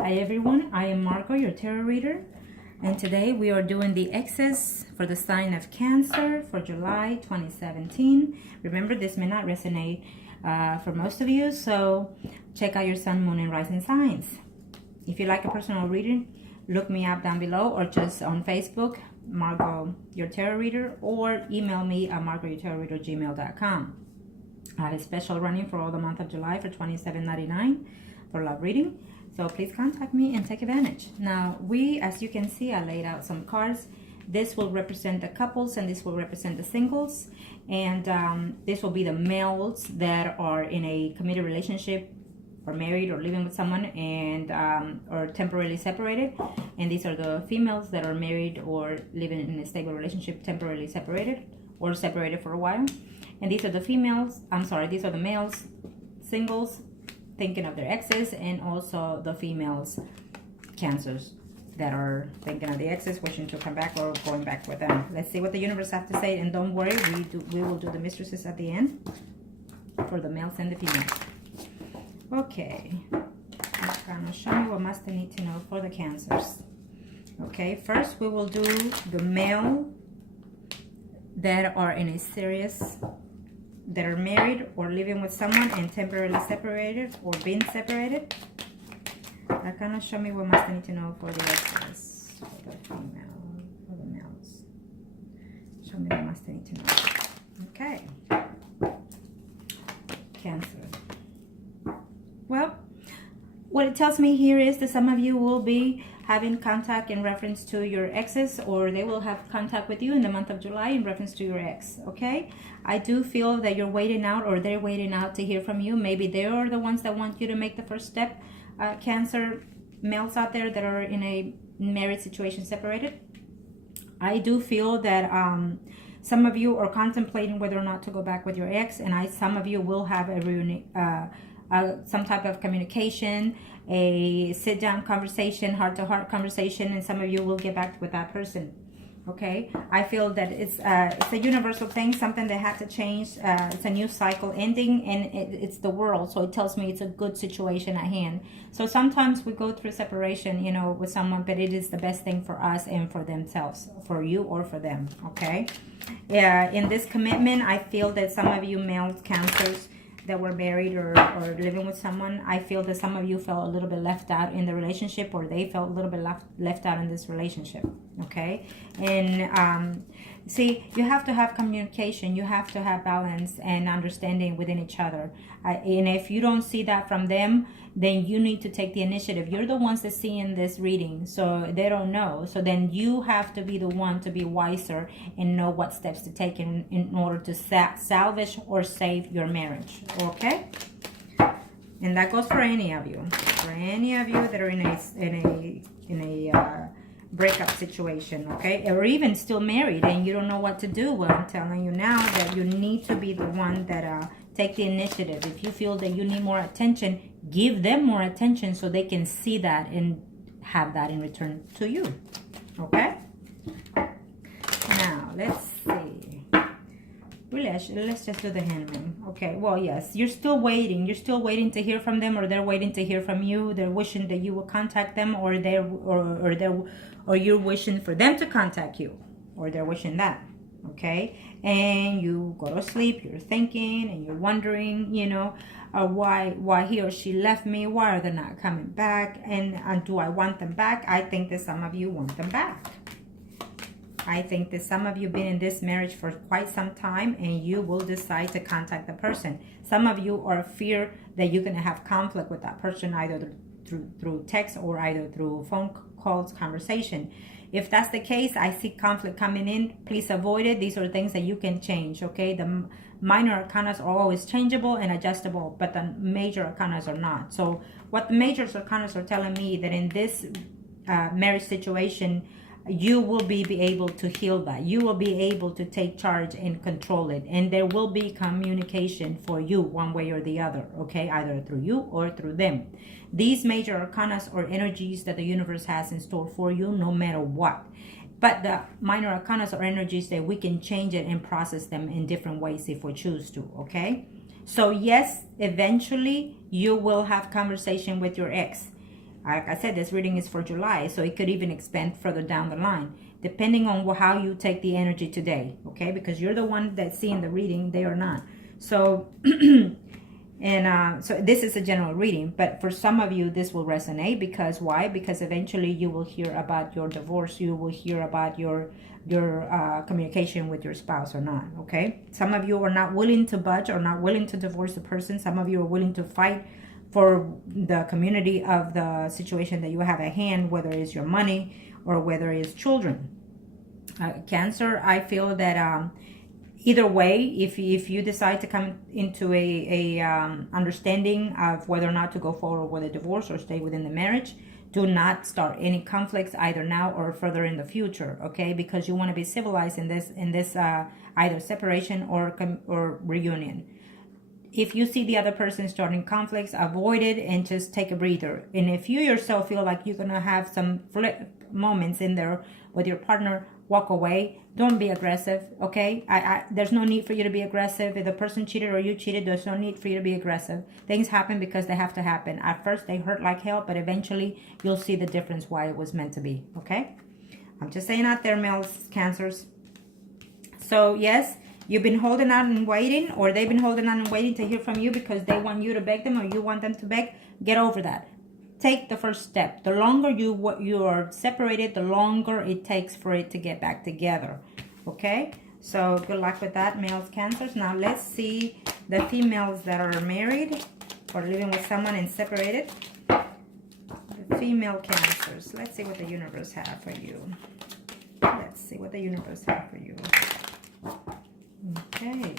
Hi everyone, I am Margo, your tarot reader, and today we are doing the X's for the sign of Cancer for July 2017. Remember, this may not resonate for most of you, so check out your sun, moon, and rising signs. If you like a personal reading, look me up down below or just on Facebook, Margo, your tarot reader, or email me at margoyourtarotreader@gmail.com. I have a special running for all the month of July for $27.99 for love reading. So please contact me and take advantage. Now, as you can see, I laid out some cards. This will represent the couples and this will represent the singles. And this will be the males that are in a committed relationship or married or living with someone and or temporarily separated. And these are the females that are married or living in a stable relationship, temporarily separated or separated for a while. And these are the these are the males, singles, thinking of their exes, and also the females, Cancers, that are thinking of the exes, wishing to come back or going back with them. Let's see what the universe has to say, and don't worry, we will do the mistresses at the end for the males and the females. Okay, gonna show me what must they need to know for the Cancers. Okay, first we will do the male that are in a serious, that are married or living with someone and temporarily separated or been separated. That kind of show me what must I need to know for the exes, for the female, for the males. Show me what must I need to know. Okay. Cancer. Well, what it tells me here is that some of you will be having contact in reference to your exes, or they will have contact with you in the month of July in reference to your ex, okay? I do feel that you're waiting out, or they're waiting out to hear from you. Maybe they are the ones that want you to make the first step. Cancer males out there that are in a marriage situation, separated. I do feel that some of you are contemplating whether or not to go back with your ex, and some of you will have some type of communication, a sit-down conversation, heart-to-heart conversation, and some of you will get back with that person. Okay, I feel that it's a universal thing, something that had to change. It's a new cycle ending, and it's the world, so it tells me it's a good situation at hand. So sometimes we go through separation, you know, with someone, but it is the best thing for us and for themselves, for you or for them. Okay, in this commitment, I feel that some of you male Cancers that were married or living with someone, I feel that some of you felt a little bit left out in the relationship, or they felt a little bit left out in this relationship. Okay, and see, you have to have communication, you have to have balance and understanding within each other, and if you don't see that from them, then you need to take the initiative. You're the ones that see in this reading, so they don't know. So then you have to be the one to be wiser and know what steps to take in order to salvage or save your marriage. Okay, and that goes for any of you. For any of you that are in a breakup situation, okay, or even still married and you don't know what to do. Well, I'm telling you now that you need to be the one that take the initiative. If you feel that you need more attention, give them more attention so they can see that and have that in return to you. Okay, now let's see. Let's just do the Hangman. Okay, well, yes, you're still waiting. You're still waiting to hear from them, or they're waiting to hear from you. They're wishing that you will contact them, or you're wishing for them to contact you, or they're wishing that. Okay, and you go to sleep, you're thinking and you're wondering, you know, why he or she left me, why are they not coming back, and do I want them back? I think that some of you want them back. I think that some of you have been in this marriage for quite some time, and you will decide to contact the person. Some of you are fear that you're going to have conflict with that person, either through text or either through phone calls, conversation. If that's the case, I see conflict coming in. Please avoid it. These are things that you can change, okay? The minor arcanas are always changeable and adjustable, but the major arcanas are not. So what the major arcanas are telling me, that in this marriage situation, you will be able to heal that. You will be able to take charge and control it. And there will be communication for you one way or the other, okay? Either through you or through them. These major arcanas or energies that the universe has in store for you, no matter what. But the minor arcanas are energies that we can change it and process them in different ways if we choose to, okay? So yes, eventually you will have conversation with your ex. Like I said, this reading is for July, so it could even expand further down the line, depending on how you take the energy today, okay? Because you're the one that's seeing the reading, they are not. So, so this is a general reading, but for some of you, this will resonate because why? Because eventually you will hear about your divorce, you will hear about your communication with your spouse or not, okay? Some of you are not willing to budge or not willing to divorce the person. Some of you are willing to fight for the community of the situation that you have at hand, whether it's your money or whether it's children. Cancer, I feel that either way, if you decide to come into a understanding of whether or not to go forward with a divorce or stay within the marriage, do not start any conflicts either now or further in the future, okay? Because you want to be civilized in this either separation or reunion. If you see the other person starting conflicts, avoid it and just take a breather. And if you yourself feel like you're going to have some flip moments in there with your partner, walk away. Don't be aggressive, okay? There's no need for you to be aggressive. If the person cheated or you cheated, there's no need for you to be aggressive. Things happen because they have to happen. At first, they hurt like hell, but eventually, you'll see the difference why it was meant to be, okay? I'm just saying out there, males, Cancers. So, yes, you've been holding out and waiting, or they've been holding out and waiting to hear from you because they want you to beg them or you want them to beg. Get over that. Take the first step. The longer you are separated, the longer it takes for it to get back together. Okay? So good luck with that, males, Cancers. Now let's see the females that are married or living with someone and separated. The female Cancers. Let's see what the universe has for you. Let's see what the universe has for you. Okay.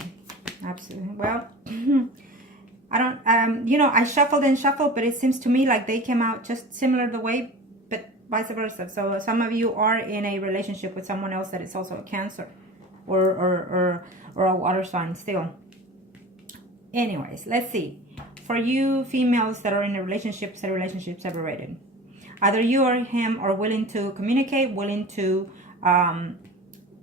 Absolutely. Well, I don't, I shuffled and shuffled, but it seems to me like they came out just similar the way, but vice versa. So some of you are in a relationship with someone else that is also a Cancer or a water sign still. Anyways, let's see. For you females that are in a relationship separated, either you or him are willing to communicate, willing to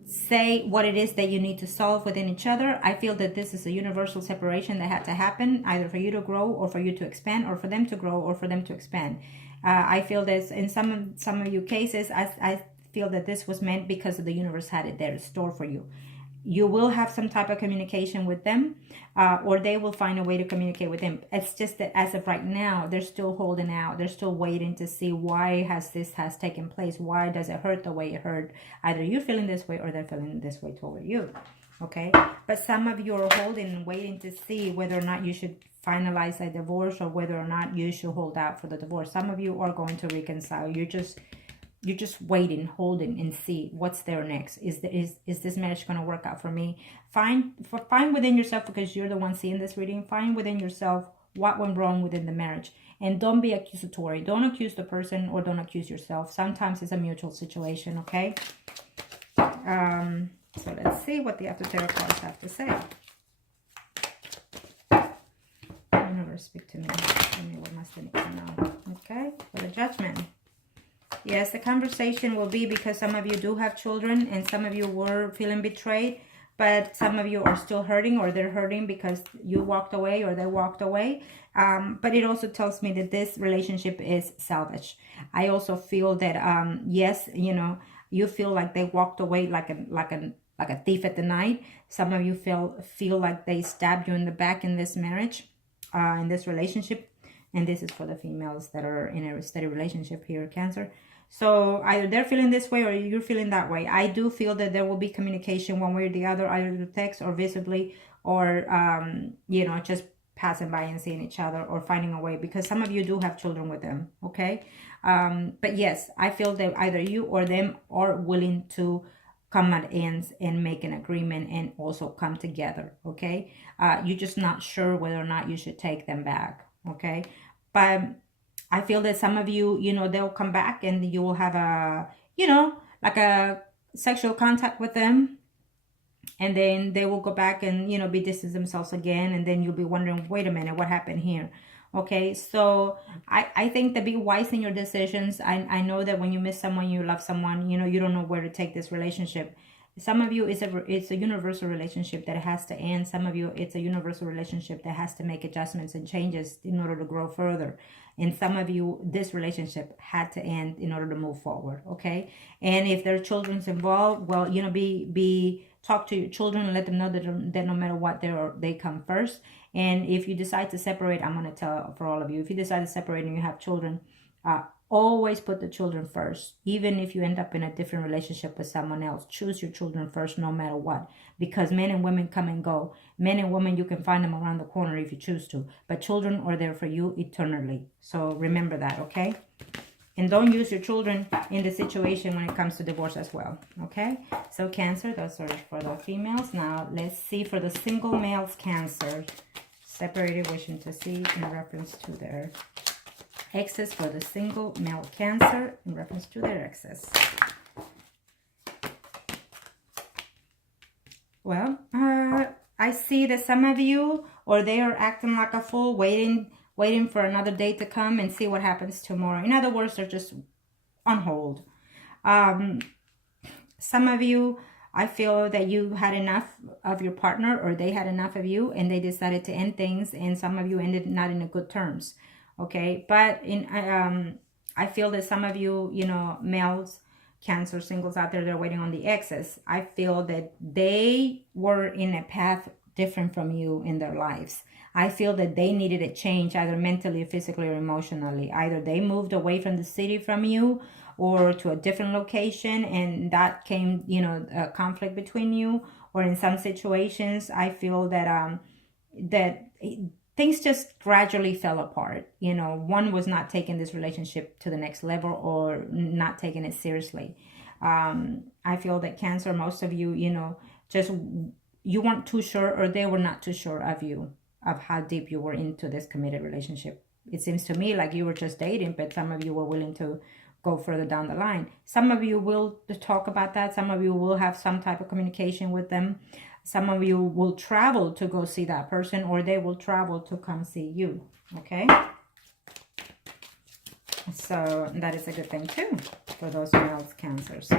say what it is that you need to solve within each other. I feel that this is a universal separation that had to happen, either for you to grow or for you to expand, or for them to grow or for them to expand. I feel that in some of you cases, I feel that this was meant because of the universe had it there to store for you. You will have some type of communication with them, or they will find a way to communicate with them. It's just that as of right now, they're still holding out. They're still waiting to see why this has taken place. Why does it hurt the way it hurt? Either you're feeling this way or they're feeling this way toward you. Okay? But some of you are holding and waiting to see whether or not you should finalize a divorce or whether or not you should hold out for the divorce. Some of you are going to reconcile. You're just waiting, holding, and see what's there next. Is this marriage going to work out for me? Find within yourself, because you're the one seeing this reading. Find within yourself what went wrong within the marriage, and don't be accusatory. Don't accuse the person or don't accuse yourself. Sometimes it's a mutual situation. Okay. So let's see what the After Tarot cards have to say. Universe, speak to me. Tell me what must I need to know. Okay, for the Judgment. Yes, the conversation will be because some of you do have children and some of you were feeling betrayed, but some of you are still hurting, or they're hurting because you walked away or they walked away. But it also tells me that this relationship is salvage. I also feel that, yes, you feel like they walked away like a thief at the night. Some of you feel like they stabbed you in the back in this marriage, in this relationship. And this is for the females that are in a steady relationship here, Cancer. So either they're feeling this way or you're feeling that way. I do feel that there will be communication one way or the other, either through text or visibly, or, just passing by and seeing each other or finding a way, because some of you do have children with them, okay? But yes, I feel that either you or them are willing to come at ends and make an agreement and also come together, okay? You're just not sure whether or not you should take them back, okay? But I feel that some of you, they'll come back and you will have like a sexual contact with them. And then they will go back and, be distance themselves again. And then you'll be wondering, wait a minute, what happened here? Okay, so I think to be wise in your decisions. I know that when you miss someone, you love someone, you don't know where to take this relationship. Some of you, it's a universal relationship that has to end. Some of you, it's a universal relationship that has to make adjustments and changes in order to grow further. And some of you, this relationship had to end in order to move forward, okay? And if there are children's involved, well, you know, talk to your children and let them know that no matter what, they come first. And if you decide to separate, I'm going to tell for all of you, if you decide to separate and you have children, always put the children first. Even if you end up in a different relationship with someone else, choose your children first no matter what. Because men and women come and go. Men and women, you can find them around the corner if you choose to. But children are there for you eternally. So remember that, okay? And don't use your children in the situation when it comes to divorce as well, okay? So Cancer, those are for the females. Now let's see for the single males, Cancer. Separated, wishing to see in reference to their exes for the single male Cancer in reference to their exes. Well, I see that some of you, or they are acting like a fool, waiting for another day to come and see what happens tomorrow. In other words, they're just on hold. Some of you, I feel that you had enough of your partner, or they had enough of you, and they decided to end things, and some of you ended not in a good terms. Okay, but I feel that some of you, you know, males, Cancer singles out there, they're waiting on the exes. I feel that they were in a path different from you in their lives. I feel that they needed a change, either mentally, physically, or emotionally. Either they moved away from the city from you, or to a different location, and that came, you know, a conflict between you. Or in some situations, I feel that things just gradually fell apart. You know, one was not taking this relationship to the next level, or not taking it seriously. I feel that Cancer, most of you, you know, just you weren't too sure, or they were not too sure of you, of how deep you were into this committed relationship. It seems to me like you were just dating, but some of you were willing to go further down the line. Some of you will talk about that. Some of you will have some type of communication with them. Some of you will travel to go see that person, or they will travel to come see you, okay? So that is a good thing too for those males, Cancers.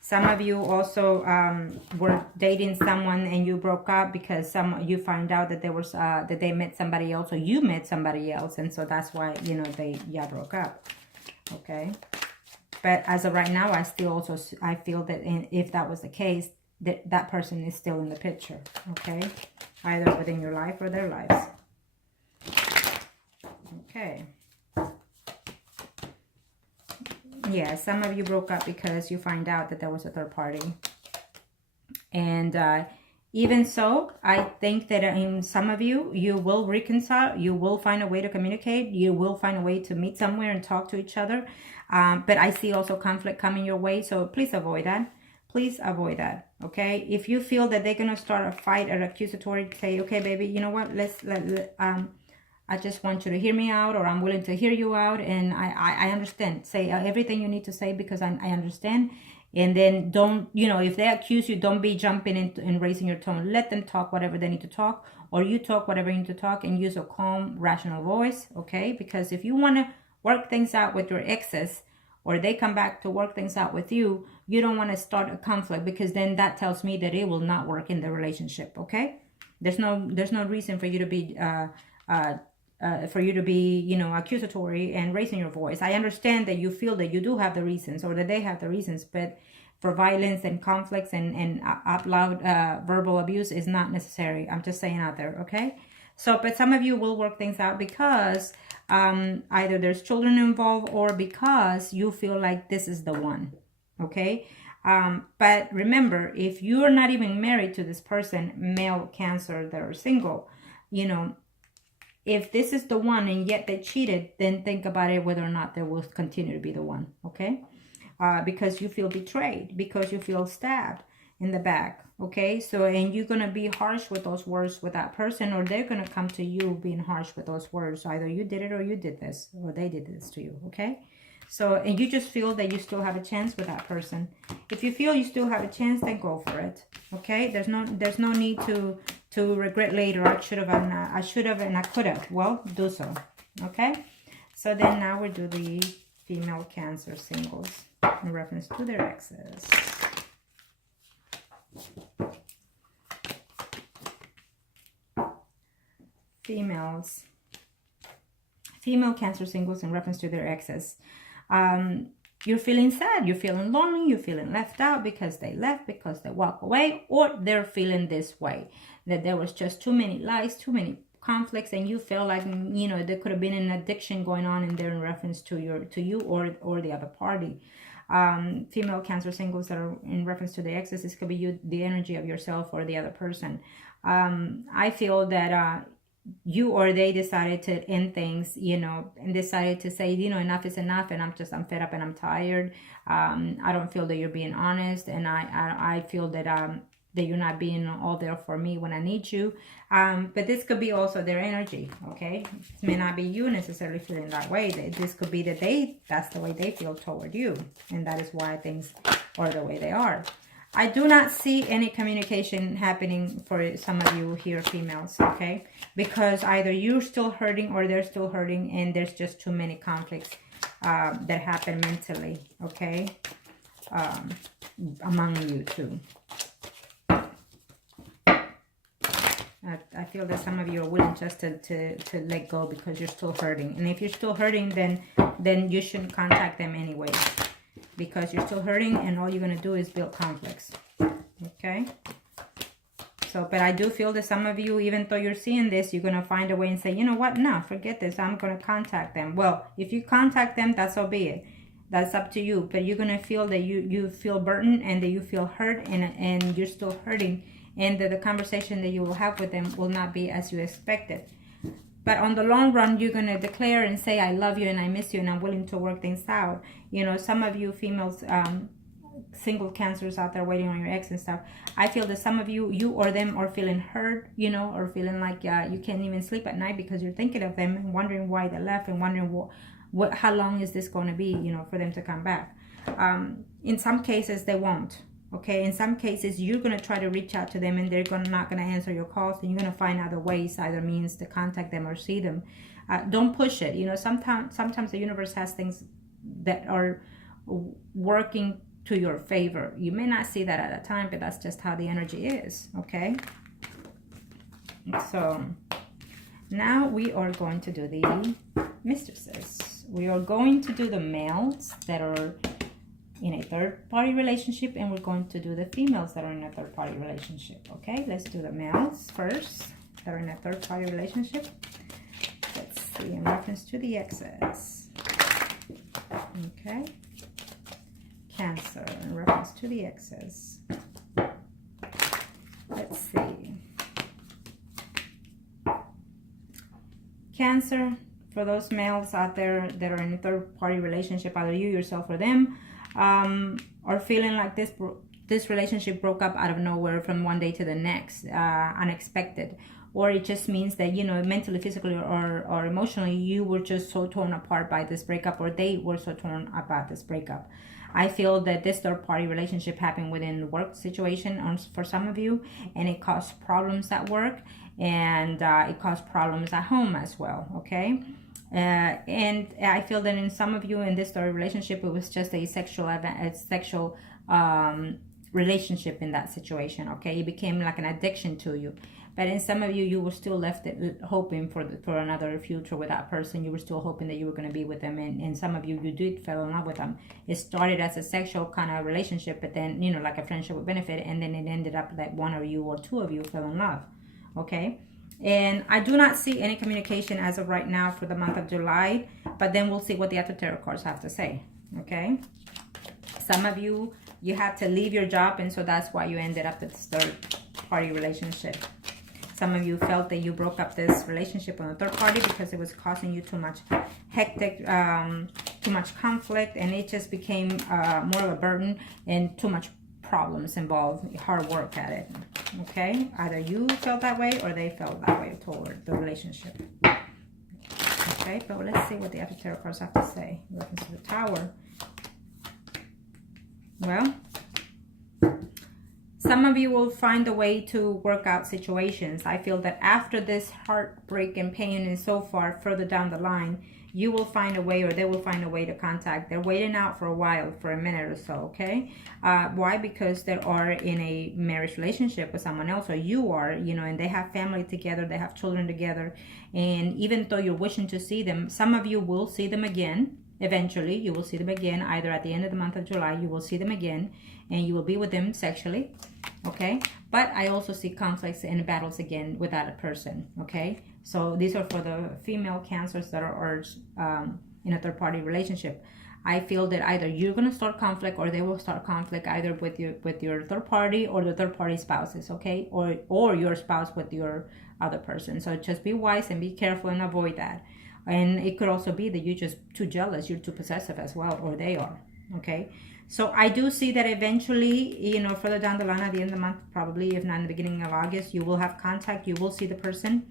Some of you also were dating someone and you broke up because you find out that there was that they met somebody else, or you met somebody else, and so that's why, you know, they broke up. Okay, but as of right now, I feel that if that was the case, that person is still in the picture. Okay, either within your life or their lives. Okay. Yeah, some of you broke up because you find out that there was a third party. And even so, I think that in some of you, you will reconcile. You will find a way to communicate. You will find a way to meet somewhere and talk to each other. But I see also conflict coming your way. So please avoid that. Please avoid that. Okay. If you feel that they're going to start a fight or accusatory, say, okay, baby, you know what? I just want you to hear me out, or I'm willing to hear you out, and I understand. Say everything you need to say, because I understand. And then don't, you know, if they accuse you, don't be jumping and raising your tone. Let them talk whatever they need to talk, or you talk whatever you need to talk, and use a calm, rational voice, okay? Because if you want to work things out with your exes, or they come back to work things out with you, you don't want to start a conflict, because then that tells me that it will not work in the relationship, okay? There's no reason for you to be you know, accusatory and raising your voice. I understand that you feel that you do have the reasons, or that they have the reasons, but for violence and conflicts and out loud verbal abuse is not necessary. I'm just saying out there, okay? So, but some of you will work things out because either there's children involved, or because you feel like this is the one, okay? But remember, if you are not even married to this person, male Cancer that are single, you know, if this is the one and yet they cheated, then think about it, whether or not they will continue to be the one, okay? Because you feel betrayed, because you feel stabbed in the back, okay? So, and you're going to be harsh with those words with that person, or they're going to come to you being harsh with those words. Either you did it, or you did this, or they did this to you, okay? So, and you just feel that you still have a chance with that person. If you feel you still have a chance, then go for it, okay? There's no need to regret later. I should have, and I could have. Well, do so, okay? So then now we do the female Cancer singles in reference to their exes. Female Cancer singles in reference to their exes. You're feeling sad, you're feeling lonely, you're feeling left out because they left, because they walk away, or they're feeling this way, that there was just too many lies, too many conflicts, and you feel like, you know, there could have been an addiction going on in there in reference to you or the other party. Female Cancer singles that are in reference to the exes, this could be you, the energy of yourself or the other person. I feel that you or they decided to end things, you know, and decided to say, you know, enough is enough, and I'm fed up and I'm tired. I don't feel that you're being honest, and I feel that that you're not being all there for me when I need you. But this could be also their energy, okay? It may not be you necessarily feeling that way. This could be that that's the way they feel toward you, and that is why things are the way they are. I do not see any communication happening for some of you here, females, okay? Because either you're still hurting or they're still hurting, and there's just too many conflicts that happen mentally, okay? Among you two. I feel that some of you are willing just to let go because you're still hurting. And if you're still hurting, then you shouldn't contact them anyway, because you're still hurting and all you're going to do is build conflicts. Okay? So, but I do feel that some of you, even though you're seeing this, you're going to find a way and say, you know what? No, forget this. I'm going to contact them. Well, if you contact them, that's so be it. That's up to you. But you're going to feel that you feel burdened and that you feel hurt and you're still hurting. And that the conversation that you will have with them will not be as you expected. But on the long run, you're going to declare and say, I love you and I miss you and I'm willing to work things out. You know, some of you females, single cancers out there waiting on your ex and stuff, I feel that some of you or them are feeling hurt, you know, or feeling like you can't even sleep at night because you're thinking of them and wondering why they left and wondering how long is this going to be, you know, for them to come back. In some cases, they won't. Okay, in some cases, you're going to try to reach out to them and they're not going to answer your calls, and you're going to find other ways, either means to contact them or see them. Don't push it. You know, sometimes the universe has things that are working to your favor. You may not see that at a time, but that's just how the energy is, okay? So, now we are going to do the mistresses. We are going to do the males that are in a third-party relationship, and we're going to do the females that are in a third-party relationship. Okay, let's do the males first that are in a third-party relationship. Let's see, in reference to the exes. Okay, Cancer in reference to the exes. Let's see. Cancer, for those males out there that are in a third-party relationship, either you, yourself, or them, are feeling like this relationship broke up out of nowhere from one day to the next, unexpected, or it just means that, you know, mentally, physically, or emotionally, you were just so torn apart by this breakup, or they were so torn about this breakup. I feel that this third-party relationship happened within the work situation for some of you, and it caused problems at work, and it caused problems at home as well, okay? And I feel that in some of you in this story relationship, it was just a sexual relationship in that situation, okay? It became like an addiction to you. But in some of you, you were still left hoping for another future with that person. You were still hoping that you were going to be with them. And some of you did fall in love with them. It started as a sexual kind of relationship, but then, you know, like a friendship with benefit. And then it ended up that one of you or two of you fell in love, okay? And I do not see any communication as of right now for the month of July, but then we'll see what the After Tarot cards have to say, okay? Some of you had to leave your job, and so that's why you ended up with this third-party relationship. Some of you felt that you broke up this relationship on a third party because it was causing you too much hectic, too much conflict, and it just became more of a burden and too much problems involved, hard work at it, okay? Either you felt that way or they felt that way toward the relationship. Okay, but let's see what the After Tarot cards have to say. Looking to the Tower. Well, some of you will find a way to work out situations. I feel that after this heartbreak and pain and so far further down the line, you will find a way, or they will find a way to contact. They're waiting out for a while, for a minute or so, okay? Why? Because they are in a marriage relationship with someone else, or you are, you know, and they have family together, they have children together. And even though you're wishing to see them, some of you will see them again. Eventually, you will see them again, either at the end of the month of July, you will see them again, and you will be with them sexually, okay? But I also see conflicts and battles again with that person, okay? So these are for the female Cancers that are in a third-party relationship. I feel that either you're going to start conflict, or they will start conflict, either with your third party or the third party spouses, okay? Or your spouse with your other person. So just be wise and be careful and avoid that. And it could also be that you're just too jealous, you're too possessive as well, or they are, okay? So I do see that eventually, you know, further down the line at the end of the month, probably if not in the beginning of August, you will have contact, you will see the person,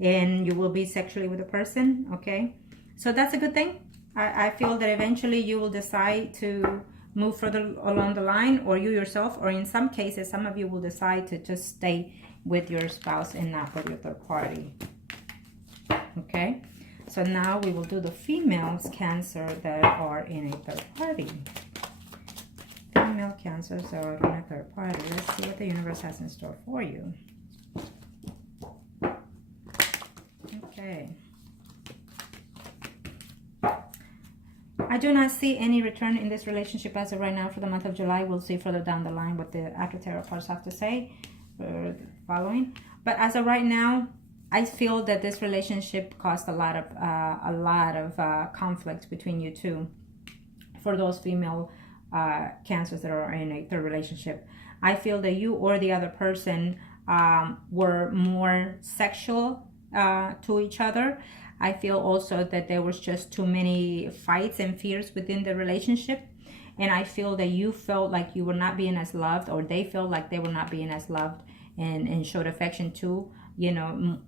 and you will be sexually with the person, okay? So that's a good thing. I feel that eventually you will decide to move further along the line, or you yourself, or in some cases, some of you will decide to just stay with your spouse and not with your third party, okay? So now we will do the females Cancer that are in a third party. Female Cancers that are in a third party. Let's see what the universe has in store for you. Okay. I do not see any return in this relationship as of right now for the month of July. We'll see further down the line what the after tarot cards have to say for the following. But as of right now, I feel that this relationship caused a lot of conflict between you two. For those female Cancers that are in a third relationship, I feel that you or the other person were more sexual to each other. I feel also that there was just too many fights and fears within the relationship. And I feel that you felt like you were not being as loved, or they felt like they were not being as loved and showed affection to, you know,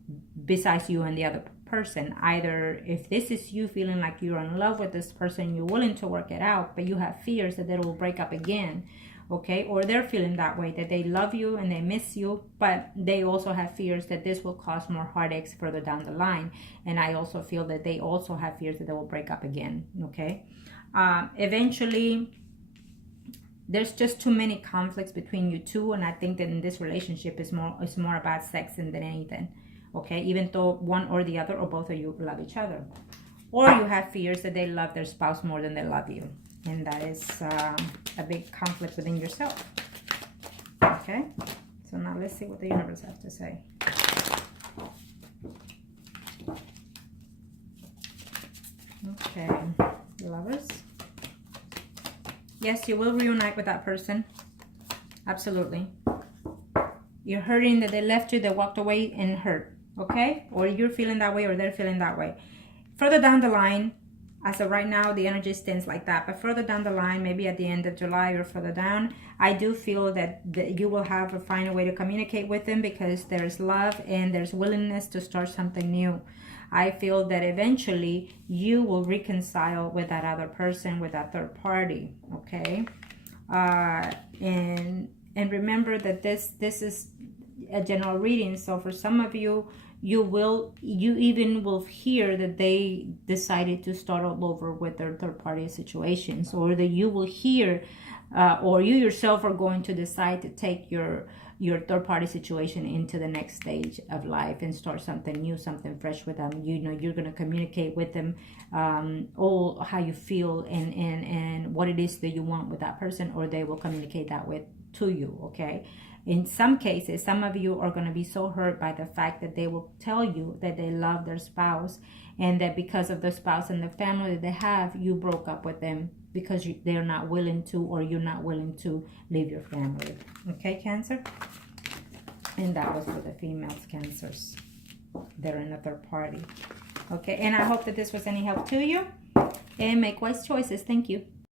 besides you and the other person. Either if this is you feeling like you're in love with this person, you're willing to work it out, but you have fears that it will break up again, okay? Or they're feeling that way, that they love you and they miss you, but they also have fears that this will cause more heartaches further down the line. And I also feel that they also have fears that they will break up again, okay? Eventually, there's just too many conflicts between you two, and I think that in this relationship it's more about sex than anything, okay? Even though one or the other or both of you love each other, or you have fears that they love their spouse more than they love you, and that is a big conflict within yourself, okay? So now let's see what the universe has to say. Okay, Lovers. Yes, you will reunite with that person. Absolutely. You're hurting that they left you, they walked away and hurt, okay? Or you're feeling that way, or they're feeling that way. Further down the line, as of right now, the energy stands like that. But further down the line, maybe at the end of July or further down, I do feel that you will have to find a way to communicate with them, because there's love and there's willingness to start something new. I feel that eventually you will reconcile with that other person, with that third party, okay? And remember that this is a general reading. So for some of you, you even will hear that they decided to start all over with their third party situations, or that you will hear, or you yourself are going to decide to take your third party situation into the next stage of life and start something new, something fresh with them. You know, you're going to communicate with them all how you feel and what it is that you want with that person, or they will communicate that to you, okay? In some cases, some of you are going to be so hurt by the fact that they will tell you that they love their spouse, and that because of the spouse and the family that they have, you broke up with them because they're not willing to, or you're not willing to leave your family. Okay, Cancer? And that was for the females Cancers. They're in a third party. Okay, and I hope that this was any help to you. And make wise choices. Thank you.